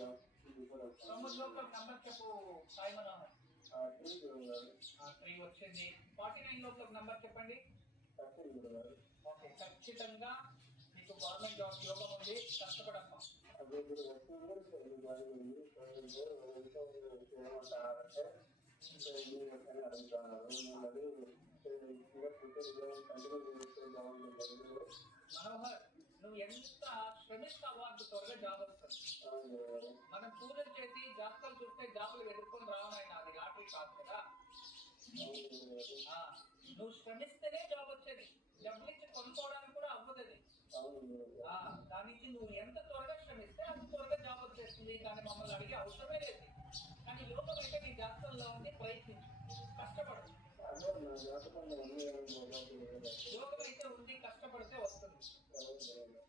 Local number చెప్పు సాయి మనోహర్. 3 వచ్చింది. 49 లోపల నంబర్ చెప్పండి. ఓకే, ఖచ్చితంగా మీకు గవర్నమెంట్ జాబ్ యోగం ఉంది. కష్టపడమ్మా. మనోహర్, నువ్వు ఎంత శ్రమిస్తావో అంత త్వరగా జాబ్ వస్తుంది. మనం పూజలు చేసి జాతకాలు చూస్తే జాబులు ఎదుర్కొని రావనైనా అది లాటరీ కాదు కదా. నువ్వు శ్రమిస్తేనే జాబ్ వచ్చేది. డబ్బులు ఇచ్చి కొనుక్కోవడానికి కూడా అవ్వదు అది. దానికి నువ్వు ఎంత త్వరగా శ్రమిస్తే అంత త్వరగా జాబ్ వచ్చేస్తుంది. కానీ మమ్మల్ని అడిగే అవసరమే లేదు. కానీ యోగం అయితే నీ జాతకంలో ఉంది, ప్రయత్నించు, కష్టపడు. యోగం అయితే ఉంది, కష్టపడితే వస్తుంది.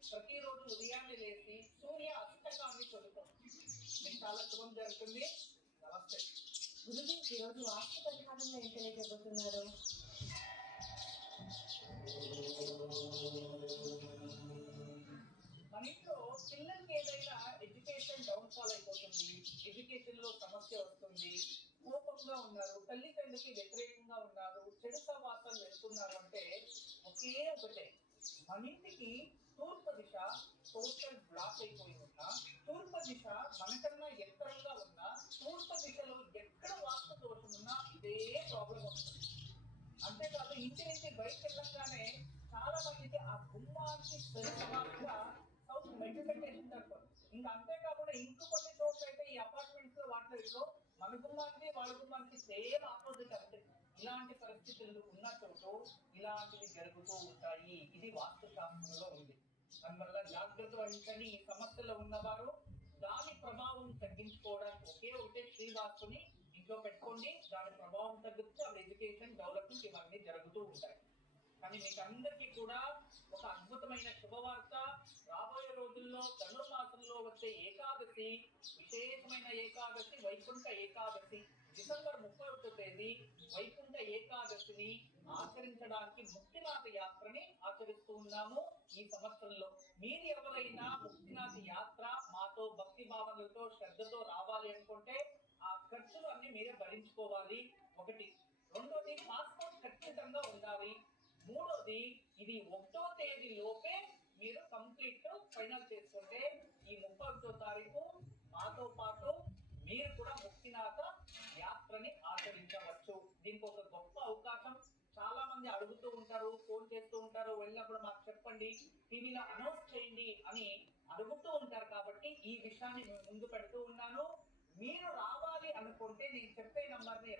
ప్రతిరోజు ఉదయాన్నే లేచి సూర్య అష్టకాన్ని చదువుతాం, మీకు చాలా శుభం జరుగుతుంది. నమస్తే. గురుజీ, ఈరోజు వాస్తు పరిహారంలో ఏం తెలియజేయబోతున్నారు? మన ఇంట్లో పిల్లలకి ఏదైనా ఎడ్యుకేషన్ డౌన్ఫాల్ అయిపోతుంది, ఎడ్యుకేషన్ లో సమస్య వస్తుంది, కోపంగా ఉన్నారు, తల్లిదండ్రులకి వ్యతిరేకంగా ఉన్నారు, చెడు సహవాసాలు వెళ్తున్నారు అంటే ఒకే ఒకటే, మన ఇంటికి తూర్పు దిశ టోటల్ బ్లాక్ అయిపోయి ఉన్నా, తూర్పు దిశ మనకన్నా ఎత్తరంగా ఉన్నా, తూర్పు దిశలో ఎక్కడ వాస్తు దోషం ఉన్నా ఇదే ప్రాబ్లం వస్తుంది. అంతేకాదు ఇంటి నుంచి బయటకు వెళ్ళగానే చాలా మందికి ఆ గుమ్మానికి సరిసమానంగా సౌత్ మెడిటేషన్ జరుగుతుంది. ఇంకా అంతేకాకుండా ఇంక కొన్ని చోట్ల అయితే ఈ అపార్ట్మెంట్స్ వాటిలో మన గుమ్మానికి వాళ్ళ గుమ్మానికి సేమ్ ఆపోజిట్ అంటే ఇలాంటి పరిస్థితులు ఉన్న చోటు ఇలాంటివి జరుగుతూ ఉంటాయి. ఇది వాస్తు శాస్త్రంలో ఉంది. అందువల్ల జాగ్రత్త వహించండి. ఈ సమస్యలో ఉన్నవారు దాని ప్రభావం తగ్గించుకోవడానికి ఒకే ఒకటే శ్రీవాస్తుని ఇంట్లో పెట్టుకోండి. దాని ప్రభావం తగ్గితే అవి ఎడ్యుకేషన్ డెవలప్మెంట్ ఇవన్నీ జరుగుతూ ఉంటాయి. కానీ మీకు అందరికీ కూడా ఒక అద్భుతమైన శుభవార్త. రాబోయే రోజుల్లో ధనుర్మాసంలో వచ్చే ఏకాదశి విశేషమైన ఏకాదశి, వైకుంఠ ఏకాదశి. డిసెంబర్ 31వ తేదీ వైకుంఠ ఏకాదశిని ఆచరించడానికి ముక్తినాథ యాత్రని ఆచరిస్తూ ఉన్నాము ఈ సంవత్సరంలో. మీరు ఎవరైనా ముక్తినాథ యాత్ర మాతో భక్తి భావనలతో శ్రద్ధతో రావాలి అనుకుంటే ఆ ఖర్చులు అన్ని మీరే భరించుకోవాలి. ఒకటి. రెండోది, పాస్పోర్ట్ ఖచ్చితంగా ఉండాలి. మూడోది, ఇది 1వ తేదీ లోపే మీరు కంప్లీట్ ఫైనల్ చేసుకుంటే ఈ 31వ తారీఖు మాతో పాటు మీరు కూడా ముక్తినాథ యాత్రని ఆచరించవచ్చు. దీనికి ఒక గొప్ప అవకాశం. చాలా మంది అడుగుతూ ఉంటారు, ఫోన్ చేస్తూ ఉంటారు, వెళ్ళినప్పుడు మాకు చెప్పండి, టీవీలో అనౌన్స్ చేయండి అని అడుగుతూ ఉంటారు. కాబట్టి ఈ విషయాన్ని ముందు పెడుతూ ఉన్నాను. మీరు రావాలి అనుకుంటే నేను చెప్పే నంబర్ని